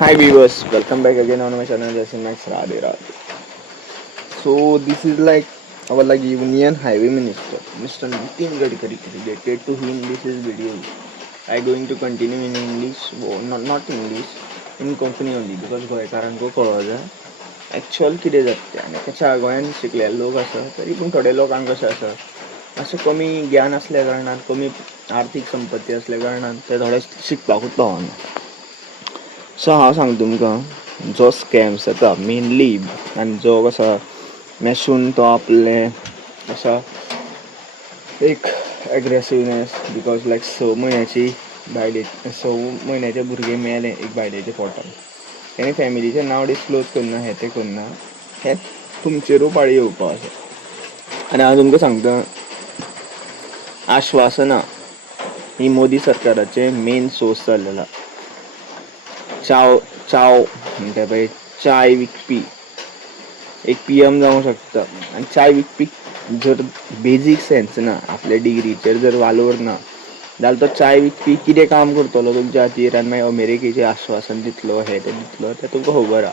Hi viewers, welcome back again on my channel Jason Max Radhe Radhe. So this is like our Union Highway Minister, Mr. Nitin Gadkari. Related to him, this is video. I going to continue in English, not English, in Konkani only because गोंयकारांक कळो जाय actual कितें जाता आनी कशा गोंयांत शिकलेले लोक आसा तरी पूण थोडे लोकांक कशें आसा अशें कमी ज्ञान असल्या कारणान कमी आर्थीक संपत्ती असल्या कारणान ते थोडे शिकपाकूच पावना. सो हांव सांगता तुमकां जो स्कॅम्स जाता मेनली आनी जो कसो मेसून तो आपले असा एक एग्रेसिवनेस बिकॉज लायक 6 म्हयन्याचे भुरगे मेले एक बायलेच्या पोटान तेणी फॅमिलीचें नांव डिस्क्लोज करना हें तें करना हें तुमचेरूय पाळी येवपा अशें. आनी हांव तुमकां सांगता आश्वासनां ही मोदी सरकाराचे मेन सोर्स जाल्लेला. चाव म्हणटा पळय चाय विकपी एक PM जावंक शकता आनी चाय विकपी जर बेजीक सेन्स ना आपल्या डिग्रीचेर जर वालोर ना जाल्यार तो चाय विकपी कितें काम करतलो तुमच्या खातीर आनी मागीर अमेरिकेचें आश्वासन दितलो हें तें दितलो तें तुमकां खबर आहा.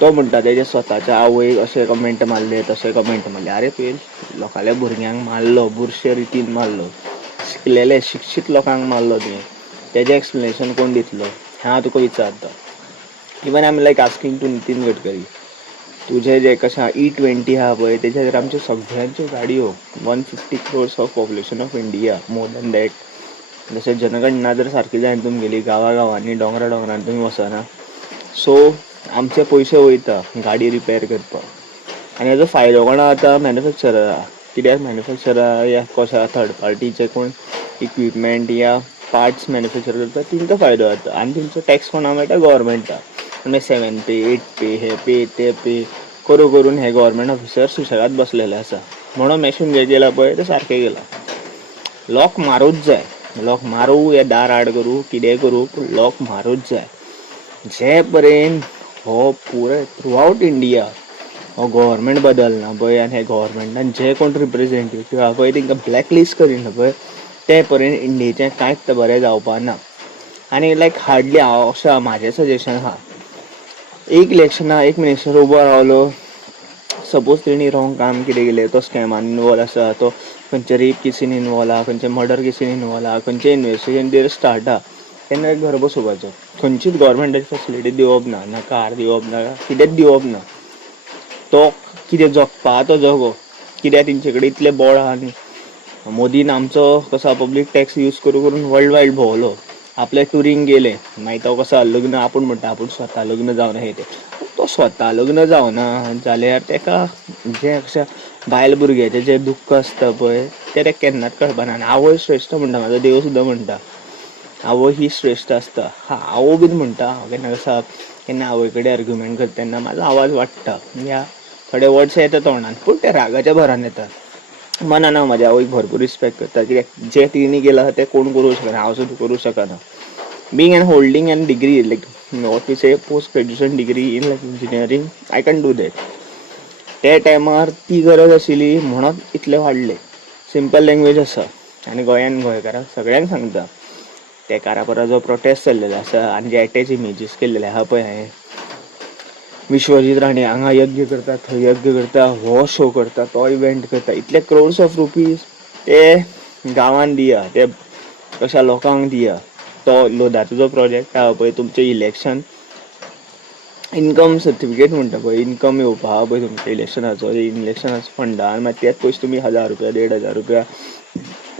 तो म्हणटा तेजे स्वताच्या आवयक अशें कमेंट मारले तशें कमेंट मारले. आरे तुवें लोकांल्या भुरग्यांक मारलो बुरशे रितीन मारलो शिकलेले शिक्षीत लोकांक मारलो तुवें तेजें एक्सप्लेनेशन कोण दितलो हें हांव तुका विचारता. Even I am like asking to Nitin Gadkari तुझे जे कशें E20 आहा पळय तेच्या खातीर आमच्यो सगळ्यांच्यो गाडयो 150 crores of population of India more than that जशें जनगणना जर सारकी जायन तुमगेली गांवांनी दोंगरांनी तुमी वचना सो आमचे पयशे वयता गाडी रिपेर करपाक आनी हेजो फायदो कोणा जाता मॅन्युफॅक्चररा कित्याक मॅन्युफॅक्चरर या कशा थर्ड पार्टीचे कोण इक्विपमेंट या पार्ट्स मॅन्युफॅक्चर करता तेंका फायदो जाता आनी तेंचो टॅक्स कोणाक मेळटा गव्हर्मेंटाक. आनी 7th पे 8th पे हे पे ते पे करून हे गव्हर्मेंट ऑफिसर सुशेगाद बसलेले आसा म्हणून मॅशीन जे केला पळय ते सारकें केला. लॉक मारूच जाय लॉक मारूं या दार आड करूं कितें करूं पूण लॉक मारूच जाय. जे पर्यंत हो पुराय थ्रू आवट इंडिया हो गव्हर्मेंट बदलना पळय आनी हे गव्हर्मेंटान जे कोण रिप्रेझेंटेटीव आहा पळय तेंकां ब्लॅकलिस्ट करिना पळय ते पर्यंत इंडियेचें कांयच बरें जावपा ना. आनी लायक हार्डली हांव अशें म्हाजें सजेशन आहा एक इलेक्शना एक मिनिस्टर उबो रावलो सपोज तेणी रॉंग काम कितें केलें तो स्कॅमान इनवॉल्व आसा तो खंयच्या रेप केसीन इनवॉल्व आहा खंयच्या मर्डर केसीन इनवॉल्व आहा खंयचें इन्वेस्टिगेशन जर स्टार्ट आहा तेन्ना घर बसोवपाचो खंयचीच गव्हर्मेंटाची फेसिलिटी दिवप ना कार दिवप ना कितेंच दिवप ना. तो कितें जगपा तो जगो कित्याक तेंचे कडेन इतले बळ आहा न्ही. मोदीन आमचो कसा पब्लीक टॅक्स यूज करून वर्ल्ड वायड भोंवलो आपले टुरींग गेले मागीर तो कसो लग्न आपूण म्हणटा आपूण स्वता लग्न जावन हे ते तो स्वता लग्न जावना जाल्यार तेका जें अशें बायल भुरग्याचें जें दुख्ख आसता पळय तें केन्नाच कळपाना. आनी आवय श्रेश्ठ म्हणटा म्हाजो देव सुद्दां म्हणटा आवय ही श्रेश्ठ आसता. आवय बीन म्हणटा हांव केन्ना आवय कडेन आर्ग्युमेंट करता तेन्ना म्हाजो आवाज वाडटा या थोडे वर्ड्स येता तोंडान पूण ते रागाच्या भरान येता. मनान हांव म्हाज्या आवयक भरपूर रिस्पेक्ट करता कित्याक जें तिणी केलां तें कोण करूं शकना हांव सुद्दां करूं शकना. Being an holding an degree like what we say post graduation degree in like engineering I can do that. त्या टायमार ती गरज आशिल्ली म्हणून इतलें वाडलें. सिंपल लँग्वेज आसा आनी गोंयकारांक सगळ्यांक सांगता त्या कारापरा जो प्रोटेस्ट चल्लेलो आसा आनी जे एटॅच इमेजीस केल्लेले आहा पळय हांवें विश्वजीत राणे हांगा यज्ञ करता थंय यज्ञ करता हो शो करता तो इव्हेंट करता इतले क्रोर्स ऑफ रुपीज ते गांवांत दिया ते अशा लोकांक दिया. तो लोदाचो जो प्रोजेक्ट आहा पळय तुमचें इलेक्शन इनकम सर्टिफिकेट म्हणटा पळय इनकम येवपा आहा पळय तुमच्या इलेक्शनाचो फंडा आनी मागीर तेच पयशे तुमी 1000 रुपया 1500 रुपया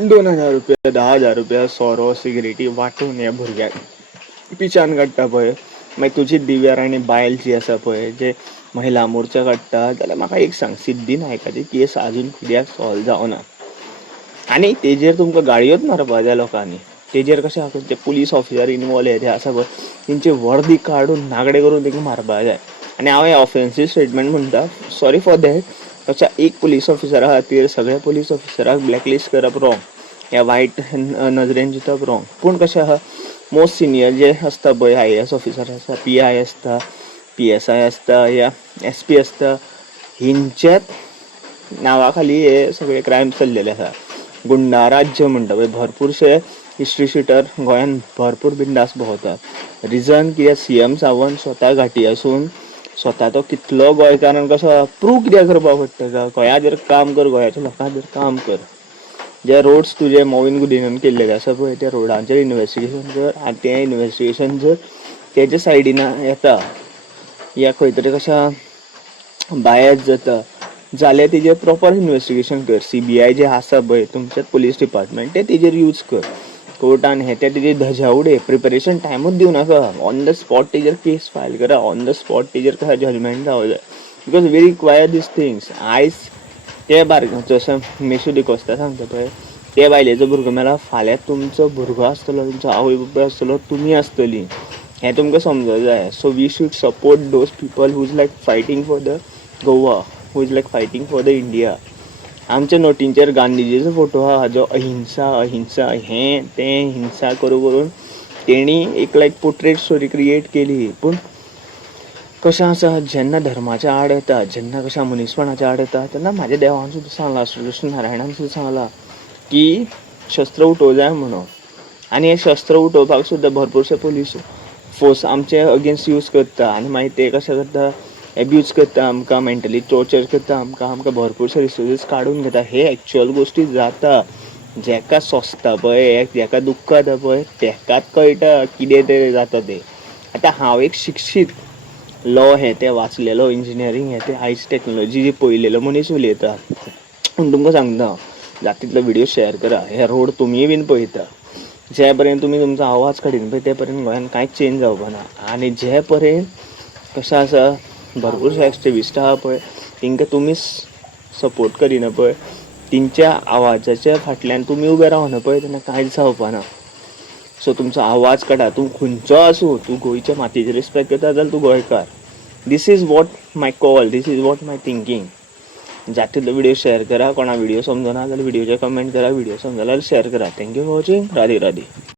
2000 रुपया 10,000 रुपया सोरो सिगरेटी वांटून ह्या भुरग्याक पिच्यान काडटा पळय मागीर तुजी दिव्या राणी बायल जी आसा पळय जे महिला मोर्चा काडटा जाल्यार म्हाका एक सांग सिद्धी नायकाची केस आजून कित्याक सॉल्व जावना आनी तेजेर तुमकां गाळयोच मारपा जाय लोकांनी. तेजेर कशें आहा खंयचे पुलीस ऑफिसर इनवॉल्व हे आसा पळय तेंचे वर्दी काडून नागडे करून तेंकां मारपा जाय. आनी हांव हें ऑफेन्सीव स्टेटमेंट म्हणटा सॉरी फॉर दॅट अशा एक पुलीस ऑफिसरा खातीर सगळ्या पुलीस ऑफिसराक ब्लॅकलिस्ट करप रॉंग ह्या वायट नजरेन चिंतप रॉंग. पूण कशें आहा मोस्ट सिनियर जे आसता पळय IAS ऑफिसर आसता PI आसता PSI आसता या SP आसता हेंच्याच नांवा खाली हे सगळे क्रायम चल्लेले आसा. गुंडा राज्य म्हणटा पळय भरपूरशे हिस्ट्री शिटर गोंयान भरपूर बिंदास भोंवतात. रिजन कित्याक CM सावंत स्वता घाटी आसून स्वता तो कितलो गोंयकारांक कसो प्रूव कित्याक करपाक पडटा तेका, गोंयाचेर काम कर, गोंयाच्या लोकांचेर काम कर. जे रोड्स तुजे मोविन गुडिनान केल्ले आसा पळय त्या रोडांचेर इन्व्हेस्टिगेशन कर. आनी तें इन्व्हेस्टिगेशन जर तेजे सायडीन येता या खंय तरी कशा बायस जाता जाल्यार तेजेर प्रॉपर इन्व्हेस्टिगेशन कर. CBI जे आसा पळय तुमचें पुलीस डिपार्टमेंट तें तेजेर यूज कर. कोर्टान हे ते तेजेर धजा उडय, प्रिपरेशन टायमूच दिवं नाका. ऑन द स्पॉट तेजेर केस फायल करा, ऑन द स्पॉट तेजेर कशें जजमेंट जावं जाय. Because we require these things. आयज ते जसं मेशू डिकोस्ता सांगता पळय ते बायलेचो भुरगो मेला, फाल्यां तुमचो भुरगो आसतलो, तुमचो आवय बापूय आसतलो, तुमी आसतली. हें तुमकां समजूंक जाय. So we should support those people who is like fighting for the Goa, who is like fighting for the India. आमच्या नोटींचेर गांधीजीचो फोटो आहा जो अहिंसा अहिंसा हें तें हिंसा करून तेणी एक लायक पोर्ट्रेट स्टोरी क्रिएट केली. पूण कशें आसा जेन्ना धर्माच्या आड येता, जेन्ना कशें मनीसपणाच्या आड येता तेन्ना म्हाज्या देवान सुद्दां सांगलां, श्री नारायणान सुद्दां सांगलां की शस्त्र उठोवं जाय म्हणून. आनी हे शस्त्र उठोवपाक सुद्दां भरपूरशे पुलीस फोर्स आमचे अगेन्स्ट यूज करता. आनी मागीर ते कशें करता एब्यूज करता आमकां, मेंटली टॉर्चर करता आमकां भरपूरशे रिसोर्सीस काडून घेता. हे एक्च्युअल गोश्टी जाता. जेका सोंसता पळय, जेका दुख्ख जाता पळय तेकाच कळटा कितें तें जाता तें. आतां हांव एक शिक्षीत, लॉ हे ते वाचलेलो, इंजिनियरींग हे ते आयज टॅक्नोलॉजी जी पळयलेलो मनीस उलयता. पूण तुमकां सांगता जाता तितलो व्हिडिओ शेअर करा. हे रोड तुमी बीन पळयता, जे पर्यंत तुमी तुमचो आवाज काडीन पळय ते पर्यंत गोंयान कांयच चेंज जावपा ना. आनी जे पर्यंत कशें आसा भरपूरशे एक्टिविस्ट आहा पळय तेंकां तुमी सपोर्ट करिना पळय, तेंच्या आवाजाच्या फाटल्यान तुमी उबे रावना पळय तेन्ना कांयच जावपा ना. सो तुमचो आवाज काडा. तूं खंयचो आसूं, तूं गोंयच्या मातयेची रिस्पेक्ट करता जाल्यार तूं गोंयकार. This is what my call, this is what my thinking. जाता तितलो व्हिडिओ शेअर करा. कोणा व्हिडिओ समजना जाल्यार व्हिडिओचेर कमेंट करा, व्हिडिओ समजला जाल्यार शेअर करा. Thank you for watching. Radhe Radhe.